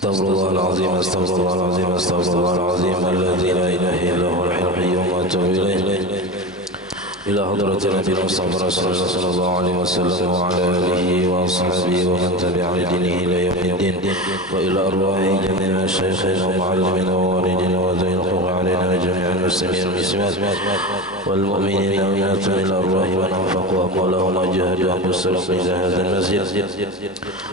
Astaghfirullahaladzim, astaghfirullahaladzim, astaghfirullahaladzim, alladzi la ilaha illa huwal hayyul qayyum wa atubu ilaih. Ila hadratin Nabi Mustafa Rasulullah sallallahu alaihi wasallam wa ala alihi wa ashabihi wa man tabi'a dinihi ila yaumiddin. Wa ila arwahi jami'il masyayikhina wa mu'allimina wa walidina wa zawil qurra alaina wa jami'il muslimin wal muslimat wal mu'minina wal mu'minat ila arwahi wa anfaqu amwalahum wa jahadu anfusahum fi hadha al-masjid.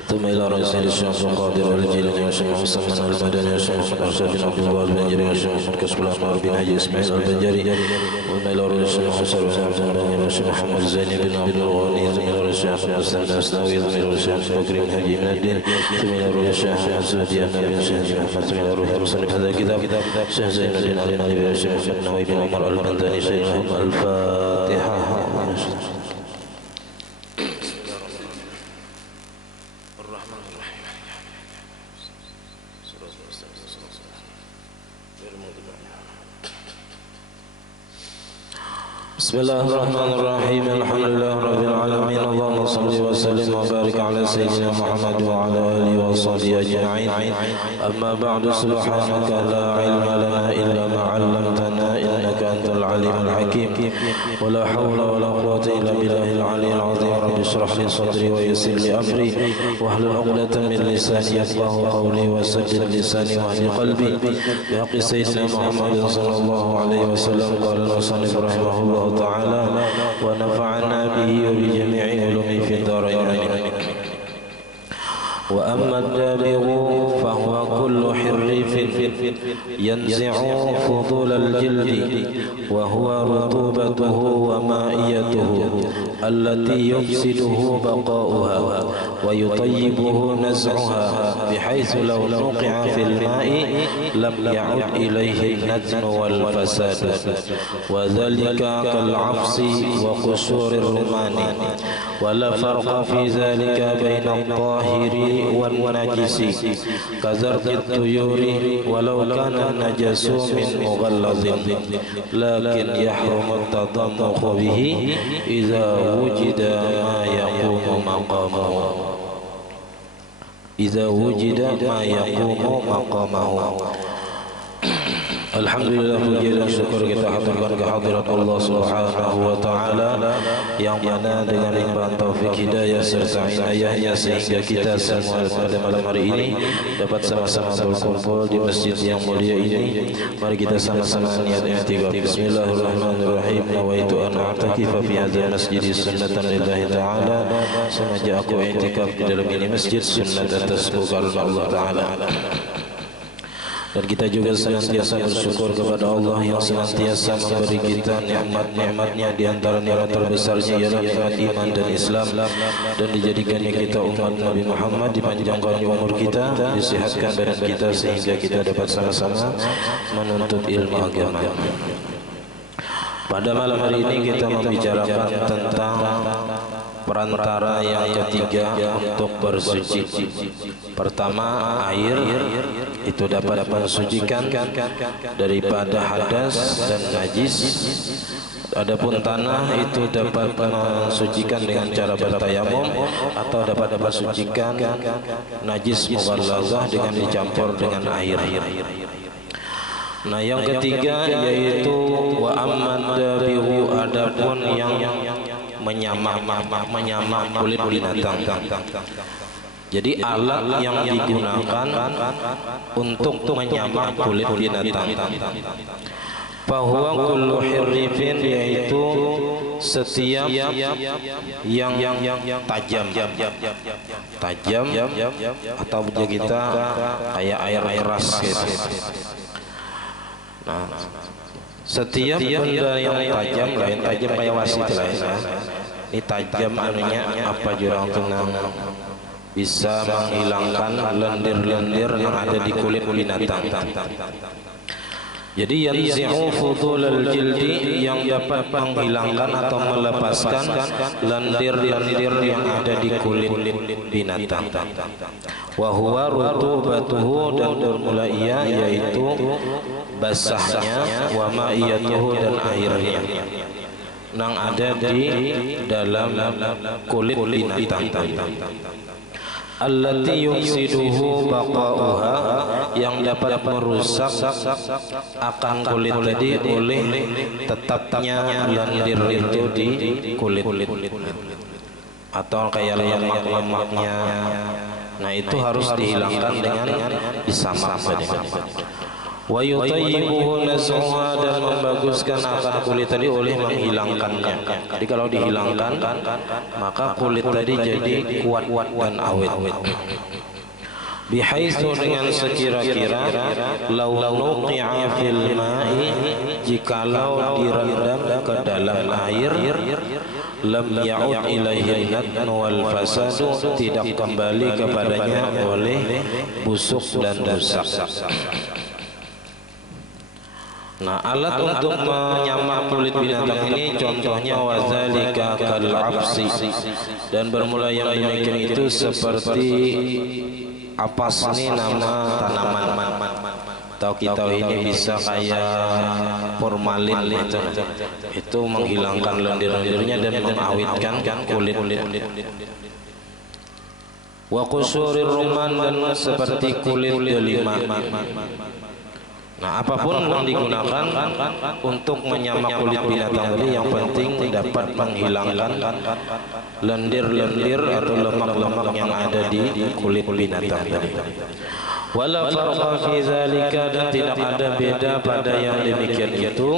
Thumma ila rasul Syekh Qadir al-Jilani wa Syekh Muhammad al-Madani wa Syekh Muhammad Abdullah al-Banjari wa Syekh Muhammad Kasbul Anwar bin Haji Ismail al-Banjari wa ila rasul Syekh محمد زين بن عبد الغني زميل الشيخ حسن الأسنوي زميل الشيخ بكر بن حجي من الدين زميل الشيخ حسن الدين بن الشيخ محمد زميل الروح المصنف هذا الكتاب شيخ زين الدين علي نبي الشيخ محمد نووي بن عمر البنداني شيخ الفاتحة. Bismillahirrahmanirrahim. Alhamdulillahirabbil alamin. Allahumma shalli wa sallim wa barik ala sayyidina Muhammad wa ala alihi wa sahbihi ajma'in. Amma ba'du, subhanaka la ilma lana illa ma 'allamtana innaka antal alimul hakim. Wa la hawla wa la quwwata illa billahil aliyyil azim. Rabbi shrah li sadri wa yassir li amri wahlul 'uqdatam min lisani yafqahu qawli wa saddid lisani wa hdi qalbi. Bi haqqi sayyidina Muhammad sallallahu alaihi wasallam. Qala al-musannif rahimahullah تعالى ونفعنا به وبجميع علومه في الدارين. وأما الدابغ فهو كل حريف ينزع فضول الجلد وهو رطوبته ومائيته التي يفسده بقاؤها ويطيبه نزعها بحيث لو وقع في الماء لم يعد إليه النتن والفساد، وذلك كالعفص وقشور الرمان. ولا فرق في ذلك بين الطاهر والنجس كزرق الطيور ولو كان النجس من مغلظ، لكن يحرم التضمخ به إذا وجد ما يقوم مقامه. Alhamdulillah, puji dan syukur kita haturkan kehadirat Allah Subhanahu wa taala yang mana dengan limpahan taufik hidayah serta inayahnya sehingga kita semua pada malam hari ini dapat sama-sama berkumpul di masjid yang mulia ini. Mari kita sama-sama niat i'tikaf. Bismillahirrahmanirrahim. Nawaitu an a'takifa fi hadzal masjid sunnatan lillahi ta'ala. Sengaja aku i'tikaf di dalam ini masjid sunnat atas karena Allah taala. Dan kita juga senantiasa bersyukur kepada Allah yang senantiasa memberi kita nikmat-nikmatnya, di antara nikmat terbesarnya ialah nikmat iman dan Islam, dan dijadikannya kita umat Nabi Muhammad, dipanjangkan umur kita, disihatkan badan kita sehingga kita dapat sama-sama menuntut ilmu agama. Pada malam hari ini kita membicarakan tentang perantara yang ketiga untuk bersuci. Pertama, air itu dapat mensucikan daripada hadas dan najis. Adapun tanah itu dapat mensucikan dengan cara bertayamum atau dapat mensucikan najis mughallazah dengan dicampur dengan air. Nah, yang ketiga yaitu wa amman dabiru, adapun yang menyamak kulit binatang. Jadi alat yang digunakan untuk menyamak kulit binatang. Bahwa kullu hirrifin, yaitu setiap yang tajam atau kita kayak air keras gitu. Nah, setiap benda yang tajam, lain tajam kayak wasit lain. Ini tajam anunya apa jurang tenang, bisa menghilangkan lendir-lendir yang ada di kulit binatang. Jadi yanzi'u fudulal jildi, yang dapat menghilangkan atau melepaskan lendir-lendir yang ada di kulit binatang. Wa huwa rutubatuhu, dan formula ia yaitu basahnya, wa ma'iyatuhu, dan airnya yang ada di dalam kulit binatang. allati yufsiduhu baqa'uha, yang dapat merusak akan kulit tadi oleh tetapnya lendir itu di kulit atau kayak lemak-lemaknya. Nah itu harus dihilangkan dengan disamak tadi. Wa yutayyibuhu naz'uha, dan membaguskan akar kulit tadi oleh menghilangkannya. Jadi kalau dihilangkan maka kulit tadi jadi kuat dan awet. Bihaitsu, dengan sekira-kira law nuqi'a fil ma'i, jikalau direndam ke dalam air, lam ya'ud ilaihi natn wal fasadu, tidak kembali kepadanya oleh busuk dan rusak. Nah, alat untuk menyamak kulit binatang ini contohnya wazalika kal absi, dan bermula yang demikian itu seperti apas, ini nama tanaman. Tahu kita ini bisa kayak formalin itu menghilangkan lendir-lendirnya dan mengawetkan kulit. Wa qusurir rumman, dan seperti kulit delima. Nah, apapun yang digunakan untuk menyamak kulit binatang tadi, yang penting dapat menghilangkan lendir-lendir atau lemak-lemak yang ada di kulit binatang tadi. Wala farqa fi zalika, dan tidak ada beda pada yang demikian itu,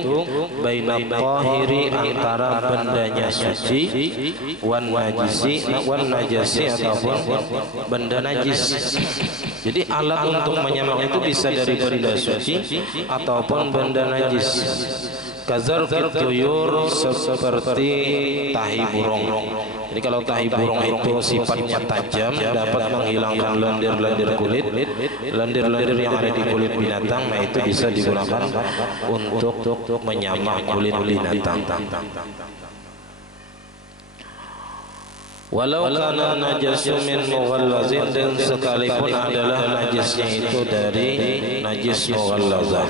baina tahiri, antara bendanya suci, wan najisi ataupun benda najis. Jadi alat untuk menyamak itu bisa dari benda suci ataupun benda najis. Kazarqit tuyur, seperti tahi burung. Jadi kalau tahi burung itu sifatnya tajam, dapat menghilangkan lendir-lendir kulit, lendir-lendir yang ada di kulit binatang, nah itu bisa digunakan untuk menyamak kulit binatang. Walau kana najasu min mughallazin, dan sekalipun adalah najisnya itu dari najis mughallazah.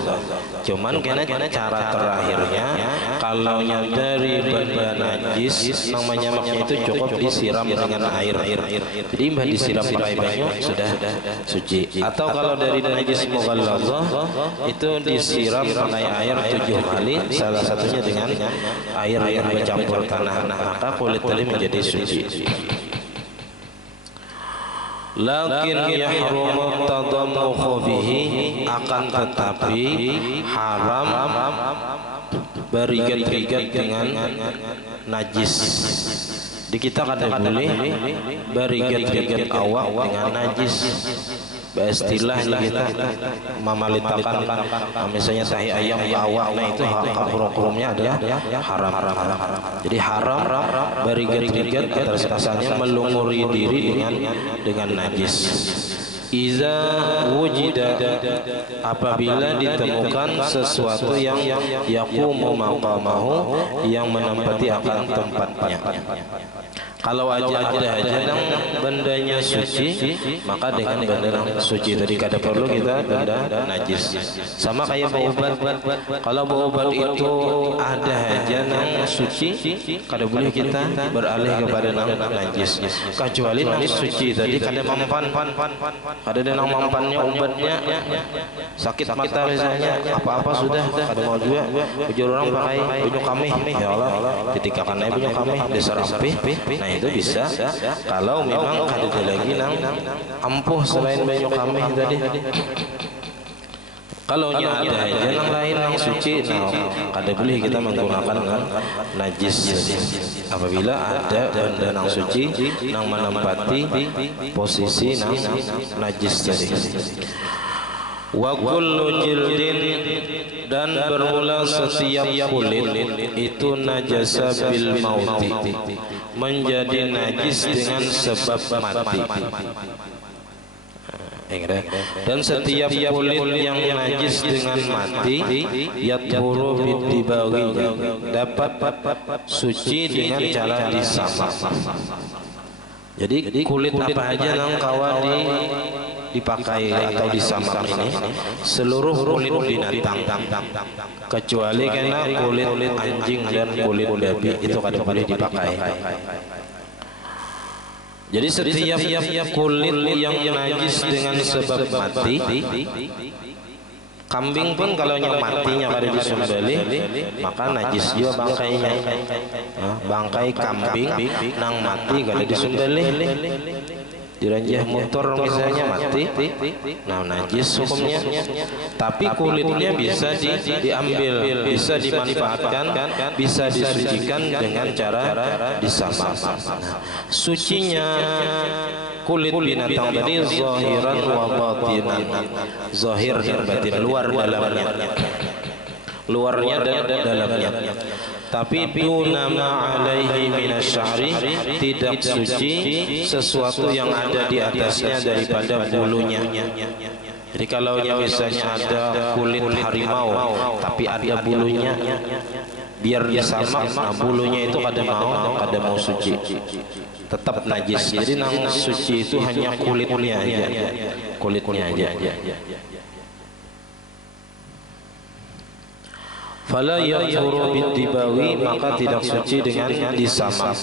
Cuman karena cara terakhirnya, kalau yang dari benda najis, menyamaknya itu cukup disiram dengan air. Jadi mbah disiram pakai banyu sudah suci. Atau kalau dari najis mughallazah itu disiram pakai air 7 kali, salah satunya dengan air yang bercampur tanah, maka kulit tadi menjadi suci. Lakin yahrumu tadammuhu bihi, akan tetapi haram berigat-rigat dengan najis. Di kita kan boleh berigat-rigat awak dengan najis. Istilahnya kita memalitakan, misalnya tahi ayam ke awak, nah itu hukum-hukumnya adalah haram. Jadi haram berigat-rigat, asalnya melumuri diri dengan najis. Iza wujida, apabila ditemukan sesuatu yang yaqumu maqamahu, yang menempati akan tempatnya. Kalau aja bendanya suci, maka dengan benda suci tadi kada perlu kita benda najis. Sama kayak bau obat. Kalau bau obat itu ada aja nang suci, kada boleh kita beralih kepada nang najis. Kecuali nang suci tadi kada mempan, kada ada nang mempannya obatnya. Sakit mata misalnya, apa-apa sudah kada mau juga. Ujur orang pakai bunyu kamih, ya Allah, ketika kan bunyu kamih dasar ampih. Nah itu bisa kalau memang ada lagi nang ampuh selain banyu kamih tadi. Kalau nya ada aja yang lain yang suci, nah kada boleh kita menggunakan najis. Apabila ada benda nang suci nang menempati posisi nang najis tadi. Wa kullu jildin, dan bermula setiap kulit itu najasa bil mauti, menjadi najis dengan sebab mati. Dan setiap kulit yang najis dengan mati, yathuru bitibawi, dapat suci dengan cara disamak. Jadi kulit apa aja yang kawan dipakai atau disamak ini, seluruh kulit binatang, kecuali karena kulit anjing dan kulit babi itu kada boleh dipakai. Jadi setiap kulit yang najis dengan sebab mati, kambing pun kalau matinya pada disembelih maka najis juga bangkainya. Bangkai kambing nang mati kalau disembelih, diranjah motor misalnya mati, nah najis hukumnya. Tapi kulitnya bisa diambil, bisa dimanfaatkan, bisa disucikan dengan cara disamak. Sucinya kulit binatang tadi zahiran wa batinan, zahir dan batin, luar dalamnya, luarnya dan dalamnya. Tapi nama alaihi minasyari, tidak suci sesuatu yang ada di atasnya daripada bulunya. Jadi kalau misalnya ada kulit harimau tapi ada bulunya, biar dia sama, nah bulunya itu kada mau suci, tetap najis. Jadi nang suci itu hanya kulitnya aja, kulitnya aja. Fala yathuru bitibawi, maka tidak suci dengan disamak.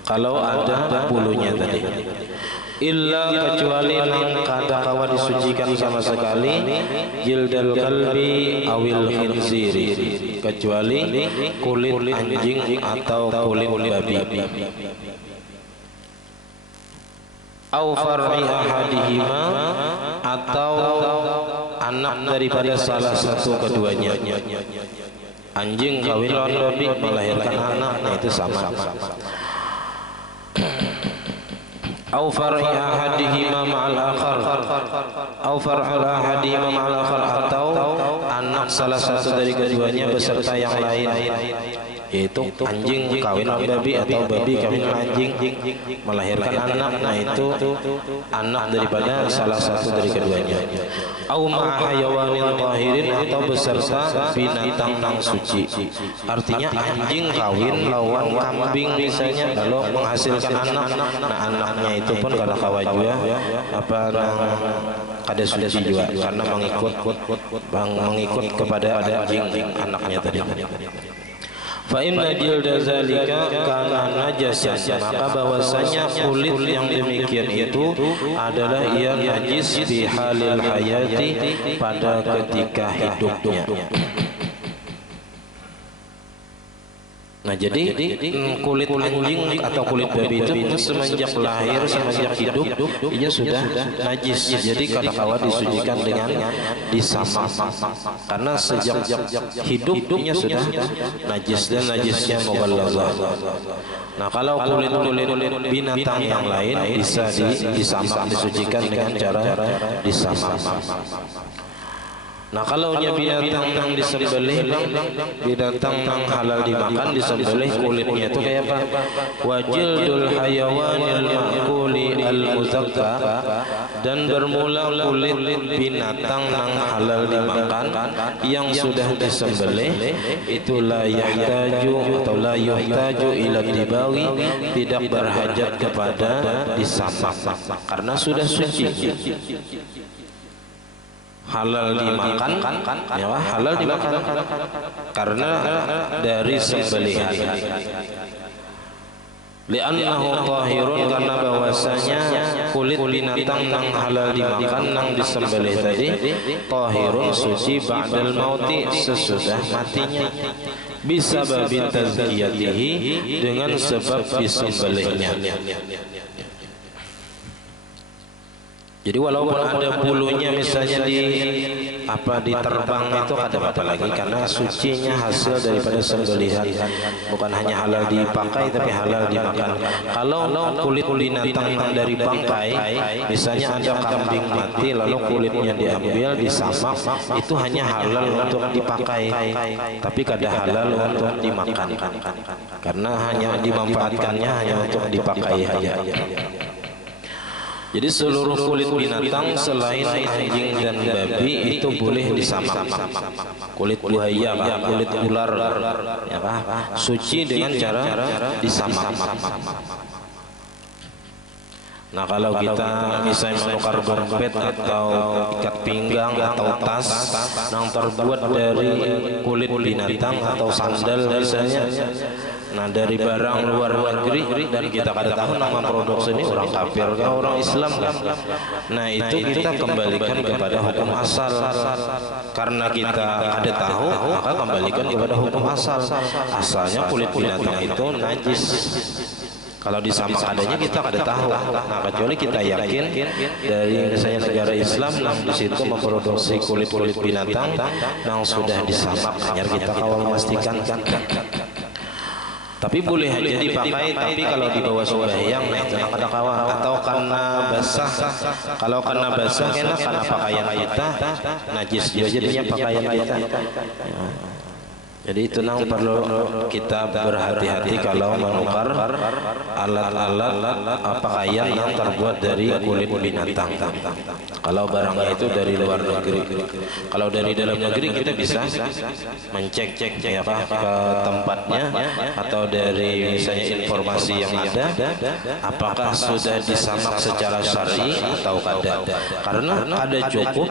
Kalau ada bulunya tadi, illa kecuali nang kada kawa disucikan sama sekali, jildal kalbi awil khinziri, kecuali kulit anjing atau kulit babi, au far'i ahadihima, atau anak daripada salah satu keduanya. Anjing kawin lawan babi melahirkan anak, nah itu sama. Au far'i ahadihima ma'al akhar, au far'al ahadihima ma'al akhar, atau anak salah satu dari keduanya beserta yang lain, yaitu anjing kawin lawan babi atau babi kawin lawan anjing melahirkan anak, nah itu anak daripada salah satu dari keduanya. Au ma'a hayawanil tahirin, atau beserta binatang nang suci. Artinya anjing kawin lawan kambing misalnya, lalu menghasilkan anak, nah anaknya itu pun kada kawa juga apa nang kada suci juga, karena mengikut kepada anjing anaknya tadi. Fa inna jilda zalika kana najasan, maka bahwasanya kulit yang demikian itu adalah ia najis fi halil hayati, pada ketika hidupnya. Nah jadi kulit anjing atau kulit babi itu semenjak lahir, semenjak hidup, ia sudah najis. Jadi kadang-kala disucikan dengan disamak, karena sejak hidupnya sudah najis dan najisnya mughalladhah. Nah kalau kulit binatang yang lain bisa disamak, disucikan dengan cara disamak. Nah kalau binatang yang disembelih, binatang yang halal dimakan disembelih, kulitnya itu kayak apa? Wajildul hayawanil ma'kuli al-muzakka, dan bermula kulit binatang yang halal dimakan yang sudah disembelih itu la yahtaju atau la yuhtaju ila dibawi, tidak berhajat kepada disamak karena sudah suci. Halal dimakan, ya halal dimakan karena dari sembelihan. Li'annahu tahirun, karena bahwasanya kulit binatang nang halal dimakan nang disembelih tadi tahirun, suci, ba'dal mauti, sesudah matinya, bisa babin tazkiyatihi, dengan sebab disembelihnya. Jadi walaupun ada bulunya misalnya diterbang itu ada apa lagi, karena sucinya hasil daripada sembelihan, bukan hanya halal dipakai tapi halal dimakan. Kalau kulit binatang yang dari bangkai, misalnya ada kambing mati lalu kulitnya diambil disamak, itu hanya halal untuk dipakai tapi kada halal untuk dimakan, karena hanya dimanfaatkannya hanya untuk dipakai saja. Jadi seluruh kulit binatang selain anjing dan babi itu boleh disamak. Kulit buaya, kulit ular, ya suci dengan cara disamak. Nah kalau kita bisa menukar dompet atau ikat pinggang atau tas yang terbuat dari kulit binatang atau sandal misalnya, nah dari barang luar negeri dan kita kada tahu nama produksi ini orang kafir kah orang Islam kan, nah itu kita kembalikan kepada hukum asal. Karena kita ada tahu maka kembalikan kepada hukum asal. Asalnya kulit binatang itu najis. Kalau disamak adanya kita kada tahu. Nah kecuali kita yakin dari misalnya negara Islam yang di situ memproduksi kulit-kulit binatang yang sudah disamak, hanya kita kawal memastikan kan. Tapi boleh aja dipakai, tapi kalau di bawah sembahyang nah itu kada kawal, atau karena basah. Kalau karena basah enak karena pakaian kita najis juga jadinya pakaian kita. Jadi itu nang perlu kita berhati-hati kalau menukar alat-alat pakaian yang terbuat dari kulit binatang. Kalau barangnya itu dari luar negeri. Kalau dari dalam negeri kita bisa mencek ya ke tempatnya atau dari misalnya informasi yang ada apakah sudah disamak secara syar'i atau kada. Karena ada cukup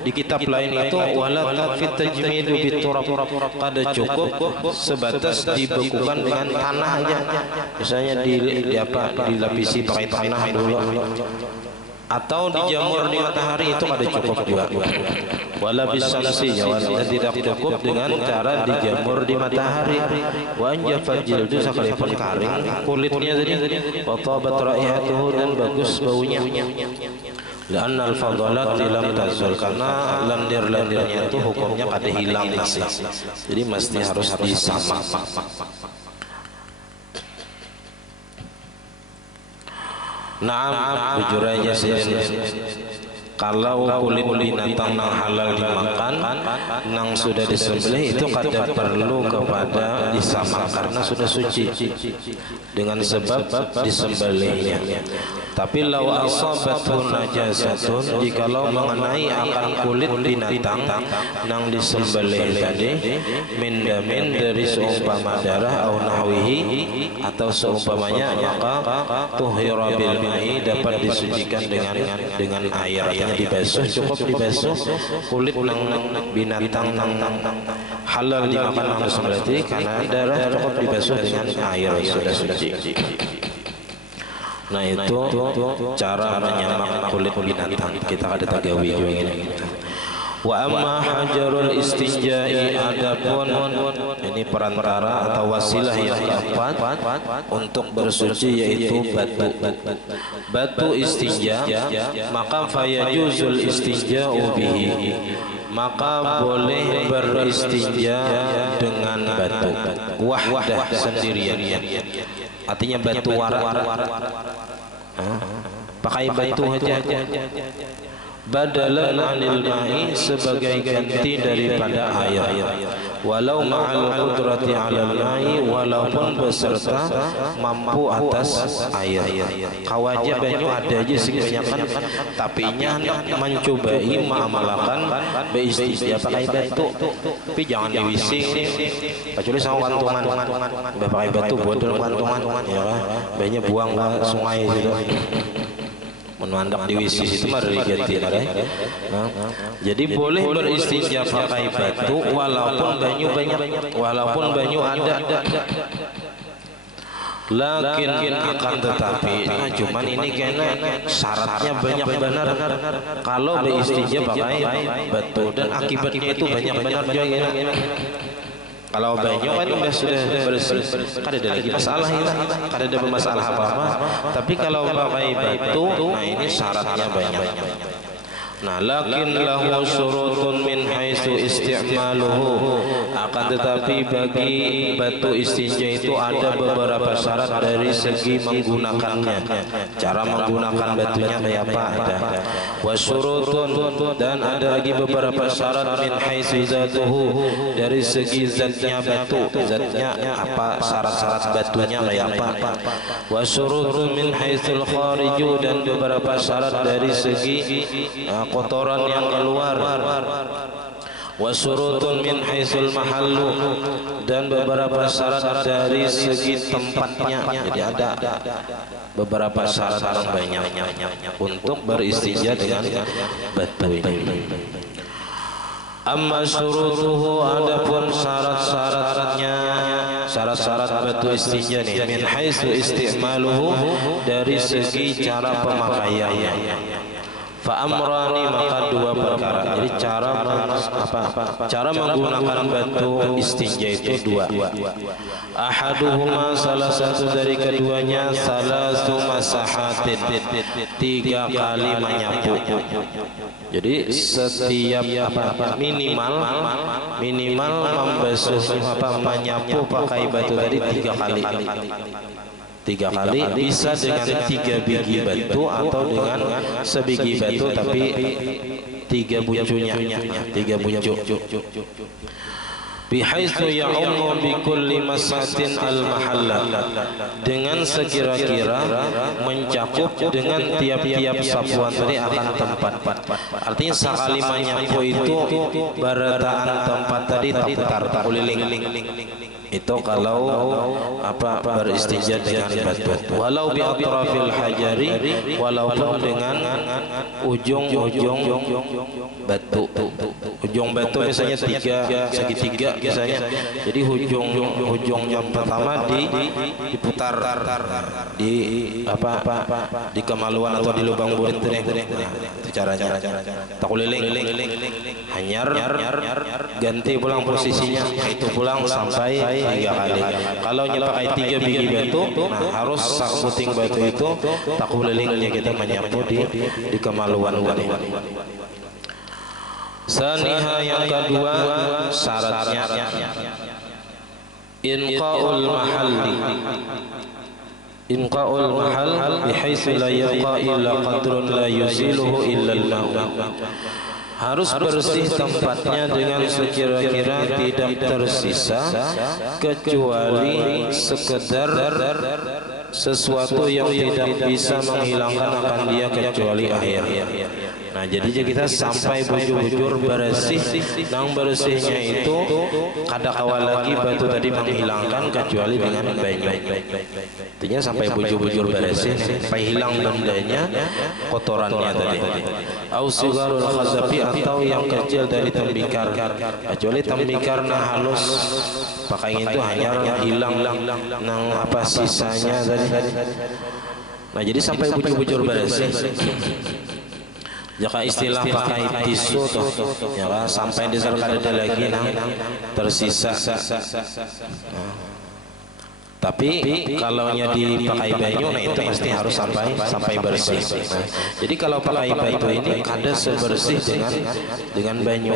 di kitab lain itu wala tafit tajmidu biturab, kada cukup sebatas dibekukan dengan tanah aja, misalnya dilapisi pakai tanah dulu atau dijamur di matahari, itu kada cukup juga. Wala bisamsi, dan tidak cukup dengan cara dijamur di matahari. Wa anjafal jildu, sekalipun kering kulitnya tadi, wa tabat raihatuhu, dan bagus baunya. Karena al-fadalat lam tazul, karena lendir-lendirnya itu hukumnya kada hilang masih. Jadi mesti harus disamak. Nah, jujur aja sih, kalau kulit binatang yang halal dimakan, yang sudah disembelih itu kada perlu kepada disamak karena sudah suci dengan sebab disembelihnya. Tapi lau asabathu najasatun, jikalau mengenai akan kulit binatang yang disembelih tadi, min damin, dari seumpama darah, au nahwihi, atau seumpamanya, maka tuhira bil ma'i, dapat disucikan dengan air. Artinya dibasuh, cukup dibasuh kulit binatang halal dimakan yang disembelih, karena darah cukup dibasuh dengan air, sudah suci. Nah itu cara menyamak kulit binatang. Kita ada tagawi ini. Wa amma hajarul istinja'i, adapun ini perantara atau wasilah yang keempat untuk bersuci yaitu batu istinja, maka fayajuzul istinja'u bihi, maka boleh beristinja dengan batu wahdah, sendirian. Artinya batu warak, pakai batu aja, badalan anil ma'i, sebagai ganti daripada air. Walau ma'al qudrati 'alal ma'i, walaupun beserta mampu atas air. Kawaja banyu ada aja sebanyakan, tapi nya mencobai mengamalkan beistinja pakai batu, tapi jangan diwising, kecuali sama kantungan. Pakai batu buat dalam kantungan, ya kan? Banyak buang ke sungai gitu. Menandak di WC itu mah diganti nah. Jadi boleh beristinja pakai batu walaupun banyu banyak, walaupun banyu ada. Lakin akan tetapi, nah cuman ini kena syaratnya banyak benar. Kalau beristinja pakai batu, dan akibatnya itu banyak benar juga. Kalau banyu kan sudah bersih, kada ada lagi masalah itu, kada ada masalah apa-apa. Tapi kalau pakai batu, nah ini syaratnya banyak. Nah, lakin lahu syurutun min haitsu isti'maluhu, akan tetapi bagi batu istinja itu ada beberapa syarat dari segi menggunakannya. Cara menggunakan batunya kayak apa ada. Wa syurutun, dan ada lagi beberapa syarat min haitsu zatuhu, dari segi zatnya batu, zatnya apa, syarat-syarat batunya kayak apa. Wa syurutun min haitsul khariju, dan beberapa syarat dari segi kotoran yang keluar. wa syurutun min haitsul mahallu, dan beberapa syarat dari segi tempatnya. Jadi ada beberapa syarat yang banyak untuk beristinja dengan batu ini. Amma syurutuhu, adapun syarat-syaratnya, syarat-syarat batu istinja nih, min haitsu isti'maluhu, dari segi cara pemakaiannya. Fa amrani, maka dua perkara. Jadi cara menggunakan batu istinja itu dua. Ahaduhuma, salah satu dari keduanya, salasu masahatin, 3 kali menyapu. Jadi setiap minimal membasuh menyapu pakai batu tadi 3 kali. 3 kali, bisa dengan 3 biji batu atau dengan sebiji batu tapi 3 buncunya, 3 buncu. Bihaitsu ya'ummu bi kulli mashatin al-mahalla, dengan sekira-kira mencakup dengan tiap-tiap sapuan tadi akan tempat. Artinya sekali menyapu itu barataan tempat tadi terputar, keliling. Itu kalau beristinja dengan batu. Walau bi atrafil hajari, walaupun dengan ujung-ujung batu. Ujung batu biasanya segitiga biasanya. Jadi ujung yang pertama diputar di kemaluan atau di lubang burit itu caranya. Tak keliling, hanyar, ganti pulang posisinya, itu pulang sampai 3 kali. Kalau pakai 3 biji batu, harus sak puting batu itu tak kelilingnya kita menyapu di kemaluan tadi. Saniha, yang kedua syaratnya, inqaul mahal bihaitsu la yaqa illa qadrun la yuziluhu illa al-ma'. Harus bersih tempatnya dengan sekira-kira tidak tersisa kecuali sekedar sesuatu yang tidak bisa menghilangkan akan dia kecuali air. Nah, jadi kita sampai bujur-bujur bersih. Nang bersihnya itu kada awal lagi batu tadi menghilangkan kecuali dengan banyu. Artinya sampai bujur-bujur bersih, sampai hilang bendanya, kotorannya tadi. Au sigarul khazafi, atau yang kecil dari tembikar. Kecuali tembikar nah halus, pakai itu hanya hilang nang sisanya tadi. Nah, jadi sampai bujur-bujur bersih. Jika istilah pakai tisu tuh, ya kan, sampai di serkada lagi tersisa. Tapi kalau dipakai banyu, nah itu pasti harus sampai bersih. Jadi kalau pakai batu ini kada sebersih dengan banyu.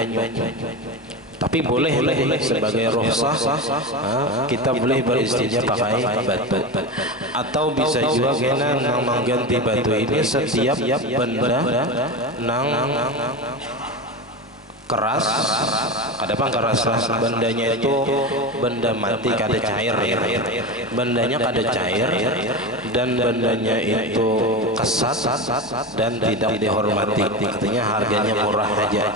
Tapi boleh sebagai rukhsah kita boleh beristinja pakai batu. Atau bisa juga kena mengganti batu ini setiap benda nang keras, kadang keras bendanya itu benda mati kada cair, bendanya kada cair dan bendanya itu kesat dan tidak dihormati, artinya harganya murah aja.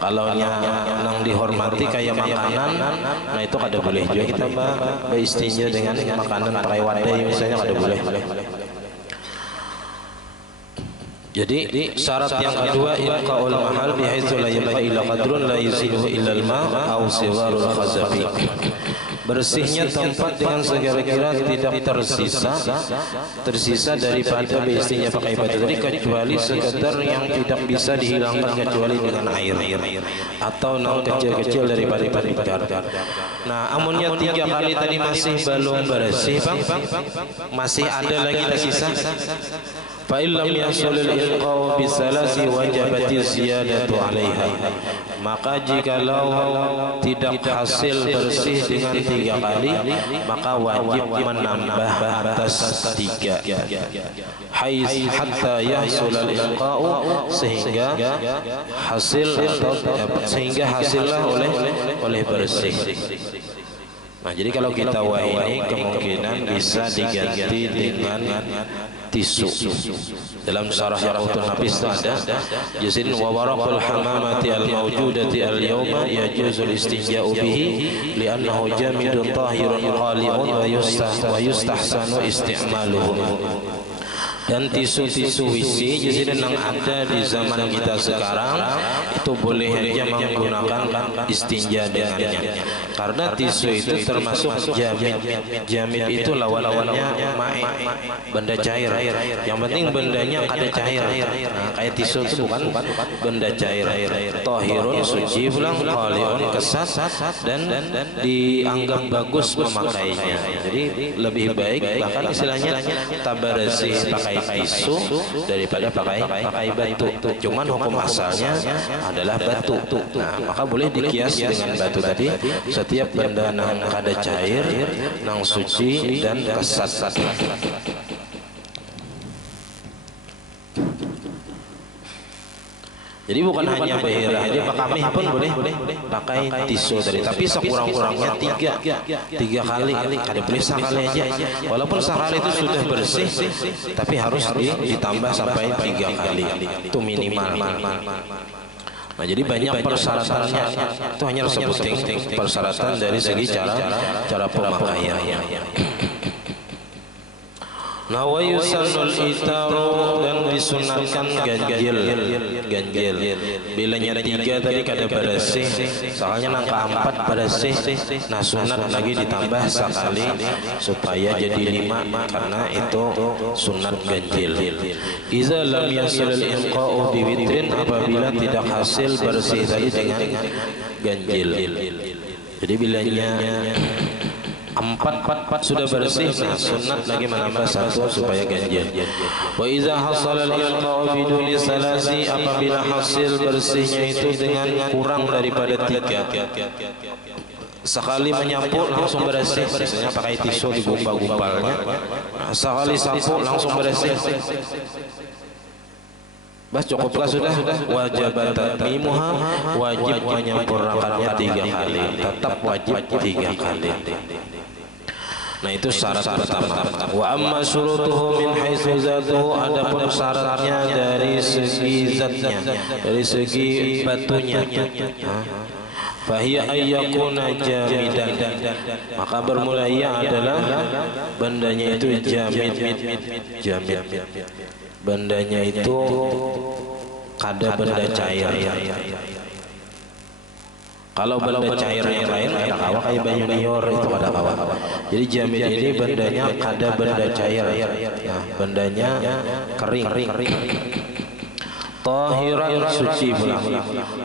Kalau yang dihormati kayak makanan, nah itu kada boleh juga kita beristinja dengan makanan pakai wadai misalnya, kada boleh. Jadi syarat yang kedua, inqaul mahal bihaitsu la yabqa illa qadrun la yuziluhu illa al-ma' aw sigharul khazafi. Bersihnya tempat dengan sekira-kira tidak tersisa daripada beristinja pakai batu tadi kecuali sekedar yang tidak bisa dihilangkan kecuali dengan air atau nang kecil-kecil daripada tembikar. Nah, amunnya 3 kali tadi masih belum bersih, Bang, masih ada lagi tersisa. Fa illam yasulul ilqa'u bisalasi wajabati ziyadatu 'alaiha. Maka jikalau tidak hasil bersih dengan 3 kali, maka wajib menambah atas 3. Hatta yahsulul ilqa'u, sehingga hasillah oleh bersih. Nah, jadi kalau kita ini kemungkinan bisa diganti dengan tisu. Dalam syarah Yaqutul Nafis ada yazin wa waraqul hamamati al-mawjudati al-yawma yajuzul istinja'u bihi li'annahu jamidun tahirun qali'un wa yustahsanu isti'maluhu. Dan tisu-tisu WC jadi yang ada di zaman kita sekarang itu boleh aja menggunakan istinja dengannya, karena tisu itu termasuk jamid. Jamid itu lawan-lawannya mae, benda cair. Yang penting bendanya kada cair. Nah, kayak tisu itu bukan benda cair. Tahirun suci pulang, qaliun kesat dan dianggap bagus memakainya. Jadi lebih baik bahkan istilahnya tabarasi pakai tisu daripada pakai batu. Cuman hukum asalnya adalah batu. Nah, maka boleh dikias dengan batu tadi. Setiap benda nang kada cair, nang suci dan kesat. Jadi bukan hanya behira, jadi kami pun boleh pakai tisu tadi. Tapi sekurang-kurangnya tiga kali. Kada boleh sekali aja. Walaupun sekali itu sudah bersih, tapi harus ditambah sampai 3 kali. Itu minimal. Nah, jadi banyak persyaratannya. Itu hanya sebuting persyaratan dari segi cara pemakaian. Nah, wa yusannul itaru, dan disunatkan ganjil. Bilanya 3 tadi kada bersih, soalnya nangka 4 bersih. Nah, sunat lagi ditambah sekali supaya jadi 5, karena itu sunat ganjil. Iza lam yasil al-inqa'u bi witrin, apabila tidak hasil bersih tadi dengan ganjil. Jadi bilanya 4 sudah bersih, nah sunat lagi menambah 1 supaya ganjil. Wa iza hasala al-inqa'u biduni salasi, apabila hasil bersihnya itu dengan kurang daripada 3. Sekali menyapu langsung bersih, biasanya pakai tisu digumpal-gumpalnya. Nah, sekali sapu langsung bersih. Bas cukuplah sudah. Wajib tatmimuha, wajib menyampurnakannya 3 kali. Tetap wajib 3 kali. Nah, itu syarat pertama. Wa amma syurutuhu min haitsu zatuhu, adapun syaratnya dari segi zatnya, dari segi batunya. Fahiya ayyakuna jamidan, maka bermulanya adalah bendanya itu jamid. Bendanya itu kada benda cair. Kalau benda cair yang lain ada kawa, kayak banyu liur itu ada kawa. Jadi jamid ini bendanya kada benda cair. Nah, bendanya kering. Tahiran suci pula,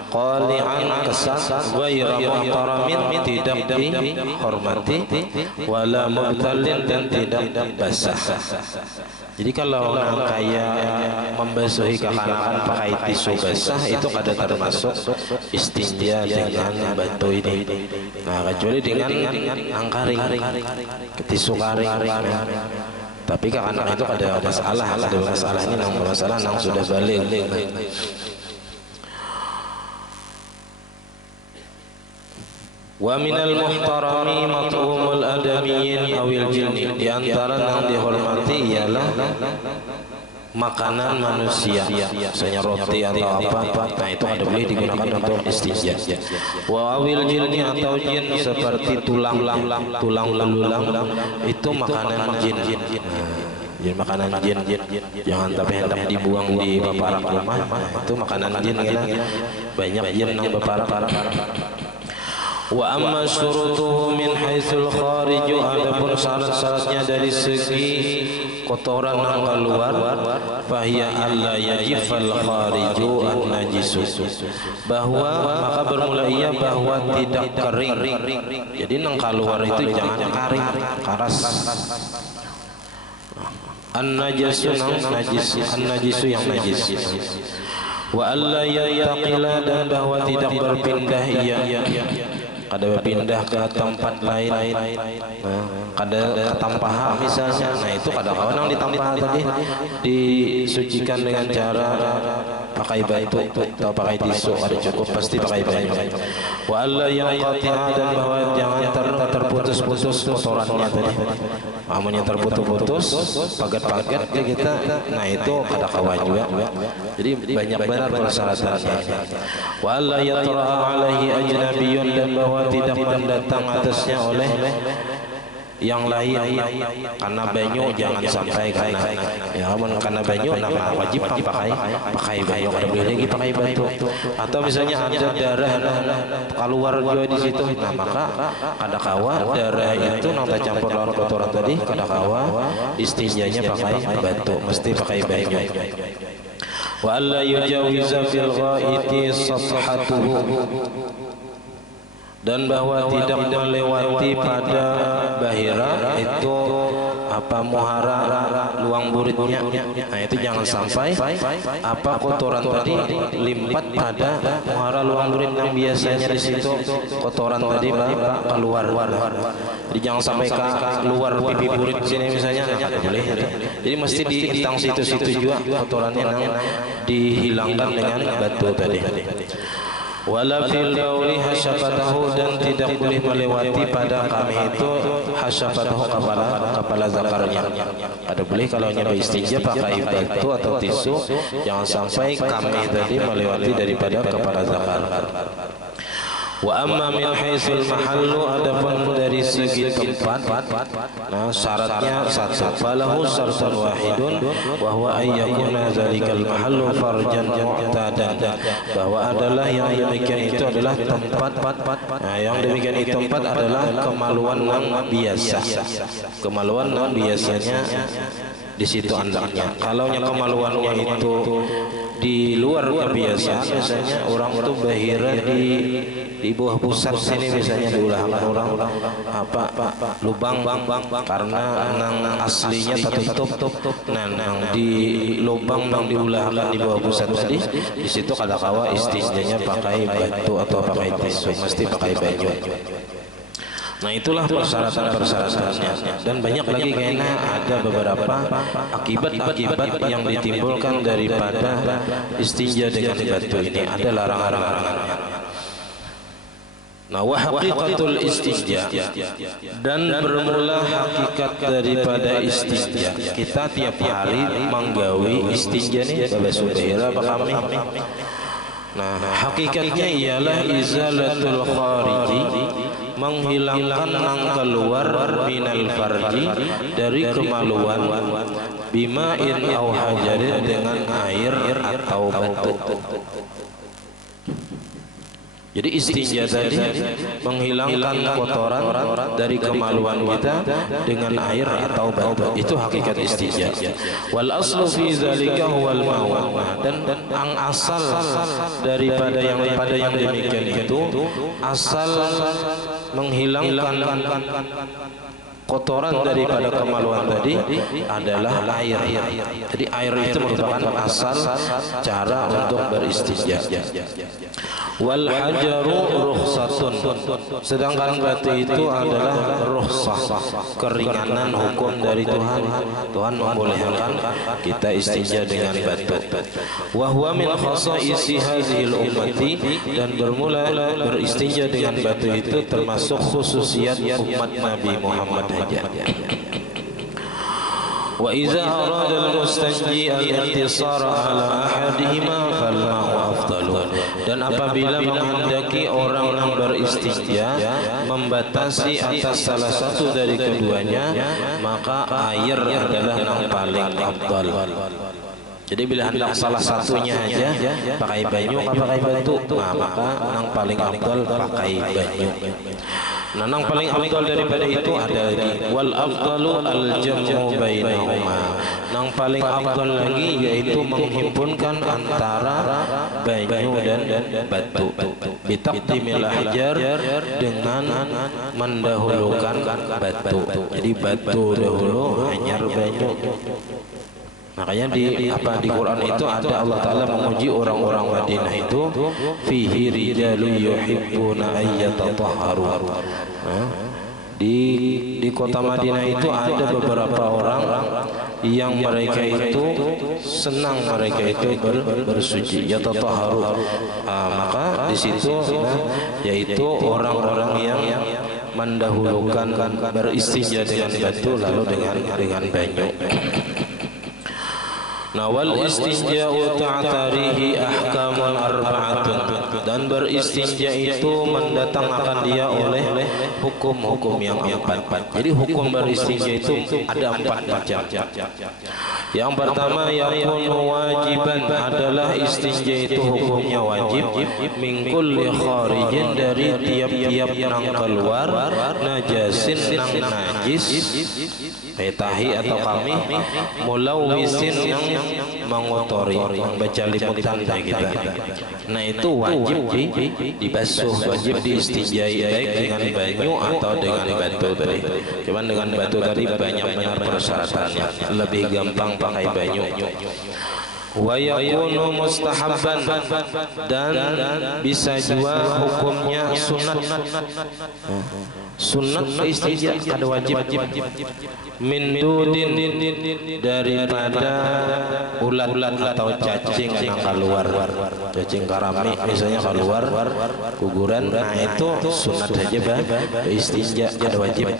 qali'an kesat, ghairu muhtaramin tidak dihormati, wala mubtalin dan tidak basah. Jadi kalau orang kaya membasuhi kekanakan pakai tisu basah itu kada termasuk istinja dengan batu ini. Nah, kecuali dengan angkaring, tisu karing. Tapi kekanak itu ada masalah, ini nang masalah nang sudah balik. Wa minal muhtarami mat'umul adamiyyin awil jinni, di antara yang dihormati ialah makanan manusia, misalnya roti atau apa. Nah, itu ada boleh digunakan untuk istinja. Wa awil jinni, atau jin seperti tulang belulang, itu makanan jin. Jadi makanan jin, jangan tapi hendak dibuang di baparak rumah. Itu makanan jin kan. Banyak jin yang baparak. Wa amma syurutuhu min haitsul khariju, adapun syarat-syaratnya dari segi kotoran yang keluar, fahiya alla yajifal khariju an-najisu, bahwa maka bermula ia bahwa tidak kering. Jadi nang keluar itu jangan kering, karas. An-najisu an-najisu yang najis. Wa alla yantaqila, dan bahwa tidak berpindah ia kada pindah ke tempat lain, kada tampaha misalnya, nah itu kada kawan yang ditampaha tadi disucikan dengan cara pakai batu atau pakai tisu, ada cukup pasti pakai batu. Wa alla yanqati'a, dan bahwa jangan terputus-putus kotorannya tadi. Amunnya terputus-putus, pagat-pagat ya kita, nah itu kada kawan juga. Jadi banyak benar persyaratannya. Wa alla yatra'a alaihi ajnabiyyun, dan bahwa tidak mendatang atasnya oleh yang lain, karena banyu jangan sampai, karena ya karena banyu nama wajib pakai banyu, ada boleh lagi pakai batu. Atau misalnya ada darah keluar juga di situ, nah maka kada kawa darah itu nang campur lawan kotoran tadi, kada kawa istinjanya pakai batu, mesti pakai banyu. Wa alla yujawiza fil ghaiti safhatuhu, dan bahwa tidak melewati pada bahira itu apa muhara luang buritnya, nah itu jangan sampai apa kotoran tadi limpat pada muhara luang burit yang biasanya di situ kotoran tadi keluar, jadi jangan sampai ke luar pipi burit sini misalnya, nah, boleh. Jadi mesti di tang situ-situ juga kotorannya yang dihilangkan dengan batu tadi. Wala fil bauli hasyafatahu, dan tidak boleh melewati pada kami itu hasyafatahu, kepala zakarnya. Ada boleh kalau nyoba istinja pakai batu atau tisu, jangan sampai kami tadi melewati daripada kepala zakar. Wa amma min haitsul mahallu, adapun dari segi tempat, nah syaratnya satu, falahu syartun wahidun wa huwa ayyakuna zalikal mahallu farjan mu'tadan, bahwa adalah yang demikian itu adalah tempat, nah yang demikian itu tempat adalah kemaluan yang biasa, kemaluan yang biasanya di situ andaknya. Kalau kemaluannya itu di luar kebiasaan, misalnya orang itu bahira di bawah pusat sini misalnya diulahkan orang apa lubang karena nang aslinya tertutup, nah nang di lubang nang diulahkan di bawah pusat tadi, di situ kada kawa istinjanya pakai batu atau pakai tisu, mesti pakai banyu. Nah itulah persyaratan-persyaratannya, dan banyak lagi karena ada beberapa akibat-akibat yang ditimbulkan daripada istinja dengan batu ini, ada larangan-larangannya. Nah, wa haqiqatul istinja, dan bermula hakikat daripada istinja, kita tiap hari menggawi istinja nih babas sudaira apa kami. Nah, hakikatnya ialah izalatul khariji, menghilangkan nang keluar minal farji, dari kemaluan, bima'in au hajarin, dengan air atau batu. Jadi istinja tadi menghilangkan kotoran dari kemaluan kita dengan air atau batu, itu hakikat istinja. Wal aslu fi zalika huwal ma'u, dan ang asal daripada yang demikian itu, asal menghilangkan kotoran daripada kemaluan tadi adalah air. Jadi air itu merupakan asal cara untuk beristinja. Wal hajaru rukhsatun, sedangkan batu itu adalah rukhsah, keringanan hukum dari Tuhan. Tuhan membolehkan kita istinja dengan batu. Wa huwa min khasaisi hadhil ummati, dan bermula beristinja dengan batu itu termasuk khususiat umat Nabi Muhammad saja. Wa iza arada al-mustanji al-intisara ala ahadihima fal ma'u afdalu, dan apabila menghendaki orang yang beristinja membatasi atas salah satu dari keduanya, maka air adalah yang paling afdal. Jadi bila hendak salah satunya aja pakai banyu atau pakai batu, nah maka yang paling afdal pakai banyu. Nah, yang paling afdal daripada itu ada lagi, wal afdalu al jam'u bainahuma, yang paling afdal lagi yaitu menghimpunkan antara banyu dan batu, bitaqdimil hajar, dengan mendahulukan batu. Jadi batu dahulu, hanyar banyu. Makanya di Quran itu ada Allah Ta'ala memuji orang-orang Madinah itu fihi rijalun yuhibbuna ayyatatahharu. Di kota Madinah itu ada beberapa orang yang mereka itu senang mereka itu bersuci, yatatahharu. Maka di situ yaitu orang-orang yang mendahulukan beristinja dengan batu lalu dengan banyu. Nah, wal istinja'u ta'tarihi ahkamun arba'atun, dan beristinja itu mendatangkan dia oleh hukum-hukum yang empat. Jadi hukum beristinja itu ada 4 macam. Yang pertama, yakunu wajiban, adalah istinja itu hukumnya wajib min kulli kharijin, dari tiap-tiap nang keluar, najasin nang najis, tahi atau kami, mulawisin yang mengotori, membaca liputan kita. Nah itu wajib dibasuh, wajib diistinjai, baik dengan banyu atau dengan batu tadi. Cuman dengan batu tadi banyak benar persyaratannya, lebih gampang pakai banyu. Wa yakunu mustahabban, dan bisa juga hukumnya sunat. Sunat istinja kada wajib. Min dudin, daripada ulat atau cacing yang keluar, cacing karami misalnya keluar kuburan, nah itu sunat saja istinja kada wajib.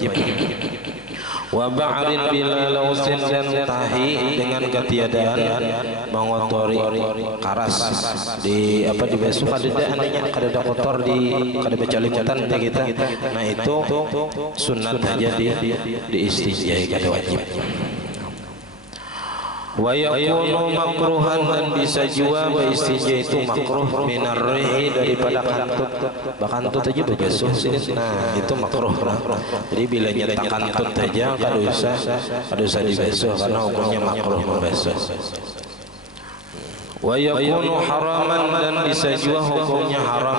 Wa ba'rin bila lausin, dan tahi dengan ketiadaan mengotori karas di basuh kada kotor kada baca liputan kita. Nah itu sunat saja di istinja kada wajib. Wa yakunu makruhan, dan bisa juga beristinja itu makruh minar rihi, daripada kantut. Kantut aja berbasuh sini, nah itu makruh. Jadi bila nyetak kantut saja kada usah dibasuh, karena hukumnya makruh membasuh. Wa yakunu haraman, dan bisa juga hukumnya haram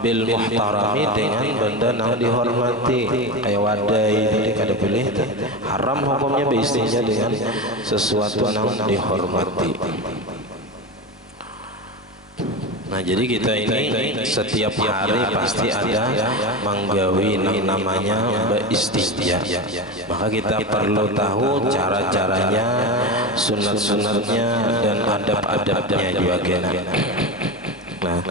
bil muhtarami, dengan benda yang dihormati, kayak wadai tadi kada boleh. Haram hukumnya beristinja dengan sesuatu yang dihormati. Nah jadi kita ini setiap hari pasti ada menggawi namanya beristinja. Maka kita perlu tahu cara-caranya, sunat-sunatnya, dan adab-adabnya juga kena. Nah,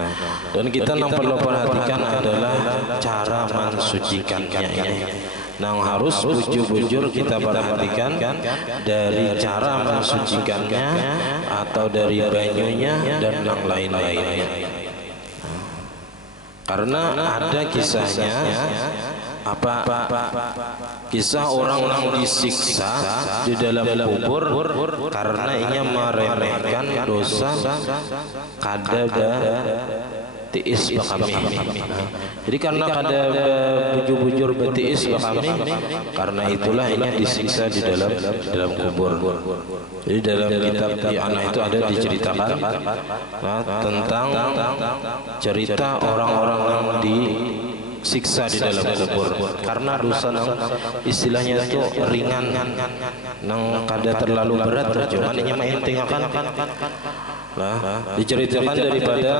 dan kita yang perlu perhatikan adalah cara mensucikannya ini. Nah harus bujur-bujur kita perhatikan dari cara mensucikannya atau dari banyunya dan yang lain-lainnya. Karena ada kisahnya, kisah orang yang disiksa di dalam kubur karena ia meremehkan dosa kada tiis bakami. Jadi karena kada bujur-bujur betiis bakami, karena itulah ia disiksa di dalam kubur. Jadi dalam kitab anak itu ada diceritakan tentang cerita orang-orang yang disiksa di dalam kubur karena dosa yang istilahnya itu ringan, nang kada terlalu berat, cuman ini main tinggalkan. Diceritakan daripada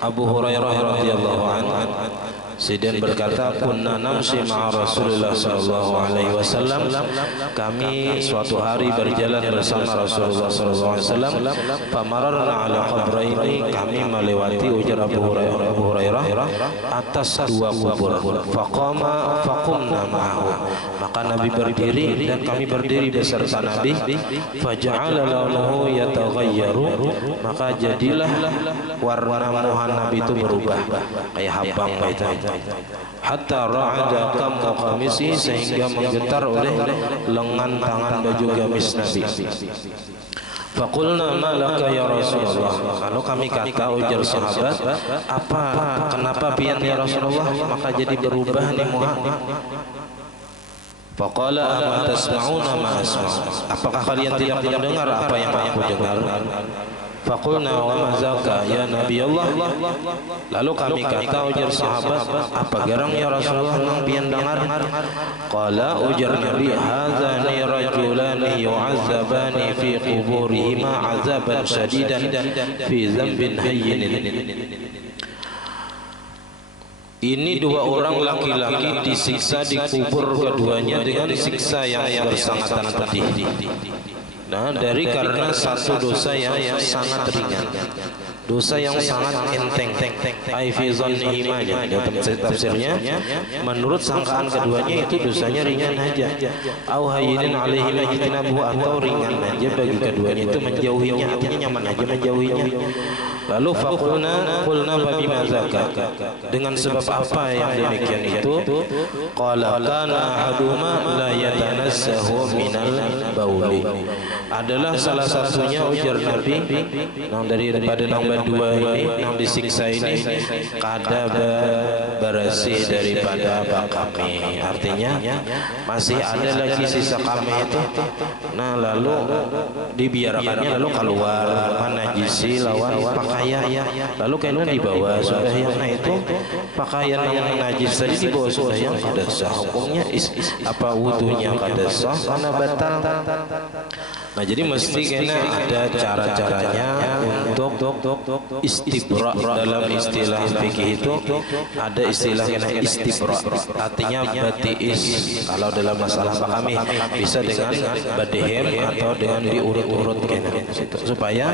Abu Hurairah radhiyallahu anhu, Sidin berkata, kunna namsi ma'a Rasulullah sallallahu alaihi wasallam, kami suatu hari berjalan bersama Rasulullah sallallahu alaihi wasallam, famararna ala qabraini, kami melewati, ujar Abu Hurairah, atas 2 kubur, faqumna ma'ahu, maka Nabi berdiri dan kami berdiri beserta Nabi, faja'ala launuhu yataghayyaru, maka jadilah warna muha Nabi itu berubah kayak habang itu, hatta ra'ada kammu qamisi, sehingga menggetar oleh lengan tangan baju gamis Nabi. Faqulna ma laka ya Rasulullah, kalau kami kata, ujar sahabat, kenapa pian ya Rasulullah, maka jadi berubah nih muha. Faqala ama tasma'una ma asma', apakah kalian tidak mendengar apa yang aku dengar? Faqulna wa ma zaka ya Nabi Allah. Lalu kami kata ujar sahabat, apa garang ya Rasulullah nang pian dengar? Qala ujar Nabi, hadzani rajulani yu'azzabani fi quburihima 'azaban shadidan fi dzambin hayyin. Ini dua orang laki-laki disiksa di kubur keduanya dengan siksa yang bersangatan pedih. Nah, karena satu dosa yang sangat ringan, dosa yang sangat enteng. Ai fi dzannihima, dalam tafsirnya menurut sangkaan keduanya itu dosanya ringan aja. Au hayyinin alaihim ijtinabu, atau ringan aja bagi keduanya itu menjauhinya, artinya nyaman aja menjauhinya. Lalu faqulna bima zaka, dengan sebab apa yang demikian itu? Qala kana ahaduma la yatanassahu minal bauli, adalah salah satunya ujar Nabi yang daripada nomor dua ini yang disiksa ini kada bersih daripada kami, artinya masih ada lagi sisa kami itu. Nah, lalu dibiarkannya lalu keluar menajisi lawan pakaian, lalu kena dibawa sudah yang itu pakaian yang najis tadi dibawa sudah yang kada sah, hukumnya apa wudunya kada sah karena batal. Nah, jadi mesti kena ada cara-caranya untuk istibra. Dalam istilah fikih itu ada istilah kena istibra, artinya batiis. Kalau dalam masalah kami bisa dengan badihem atau dengan diurut-urut kena, supaya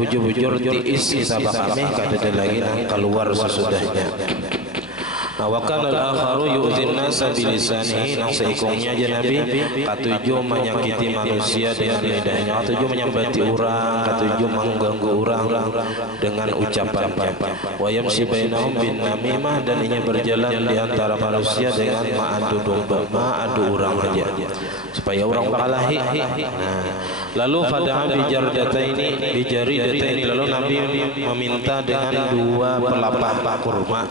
bujur-bujur tiis kita kami kada ada lagi keluar sesudahnya. Nah, wa kana al-akharu yu'dhin nasa bilisanihi, nang seikungnya aja Nabi katujuh menyakiti manusia dengan lidahnya, katujuh menyambati orang, katujuh mengganggu orang dengan ucapannya. Wa yamshi bainahum bin namimah, dan ia berjalan di antara manusia dengan ma'adu domba, ma'adu orang aja supaya orang bakalahi. Nah, lalu fada'a bijardataini bijaridatain, lalu Nabi meminta dengan dua pelapah kurma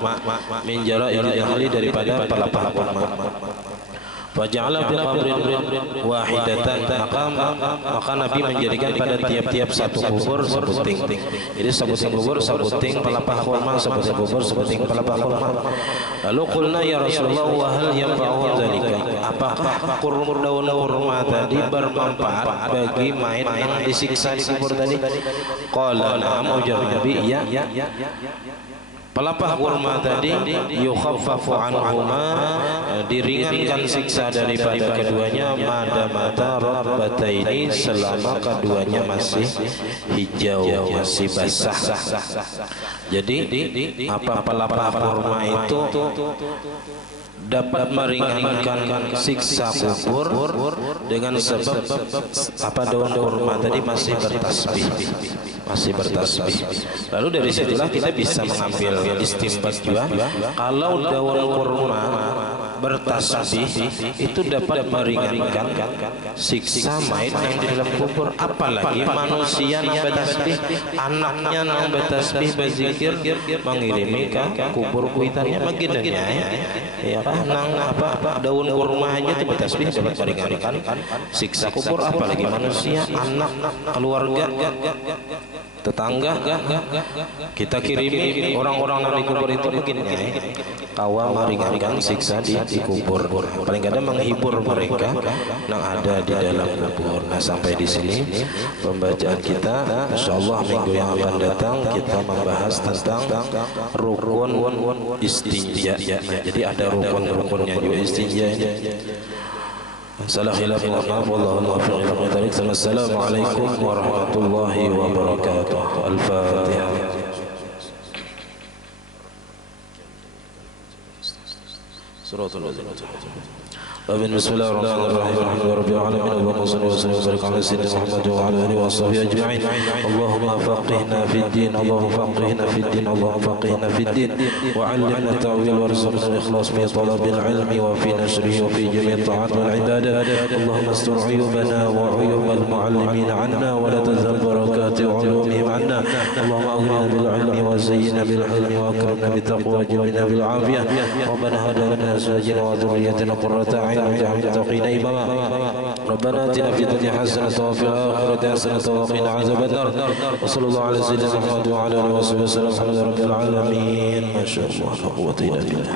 min ahli daripada pelapah kurma. Faja'ala bi qabrin wahidatan, maka Nabi menjadikan pada tiap-tiap satu kubur sebuting. Jadi sebuting kubur sebuting pelapah kurma, sebuting kubur sebuting pelapah kurma. Lalu qulna ya Rasulullah, wa hal yanfa'u dzalika, apakah daun kurma tadi bermanfaat bagi mayit yang disiksa di kubur tadi? Qala na'am, ujar Nabi, iya. Pelapah kurma tadi yukhaffafu anhuma, diringankan siksa daripada keduanya, madamata rabbataini, selama keduanya masih hijau, masih basah. Jadi apa pelapah kurma itu dapat meringankan siksa kubur dengan sebab apa daun kurma tadi masih bertasbih. Lalu dari situlah kita bisa mengambil istinbat juga, kalau daun kurma bertasbih itu dapat meringankan siksa mayit yang di dalam kubur, apalagi manusia yang bertasbih, anaknya yang bertasbih berzikir mengirimi ke kubur kuitannya baginanya ya kan, nang apa daun kurma aja itu bertasbih dapat meringankan siksa kubur, apalagi manusia, anak, keluarga, tetangga kita kirimi orang-orang yang di kubur itu begini kawa meringankan siksa di kubur, paling kadang menghibur mereka yang ada di dalam kubur. Nah, sampai di sini pembacaan kita. Insyaallah minggu yang akan datang kita membahas tentang rukun istinja. Jadi ada rukun-rukunnya juga istinja ini. Salah khilaf maaf, wallahu muwaffiq ila aqwamit thariq. Assalamualaikum warahmatullahi wabarakatuh. Al-Fatihah. Suratul Amin. Bismillahirrahmanirrahim. Alhamdulillahirabbil alamin. Allahumma shalli wa sallim wa barik ala sayyidina Muhammad wa ala alihi wa sahbihi ajma'in. Allahumma faqihna fid din, Allahumma faqihna fid din, Allahumma faqihna fid din wa 'allimna at-ta'wil warzuqna al-ikhlas fi talabil ilmi wa fi nashrihi wa fi jami' at-ta'at wal ibadat. Allahumma astur 'uyubana wa 'uyub al-mu'allimin 'anna wa la tazhab barakati 'ulumihim 'anna. Allahumma aghnina bil 'ilmi wa zayyinna bil 'ilmi wa akrimna bit taqwa wa jibna bil 'afiyah. Rabbana hab lana min azwajina wa dhurriyyatina qurrata داعيا وجعلنا وقنا إماما ربنا آتنا في الدنيا حسنة وفي الآخرة حسنة وقنا عذاب النار وصلى الله على سيدنا محمد وعلى آله وصحبه وسلم الحمد لله رب العالمين ما شاء الله لا قوة إلا بالله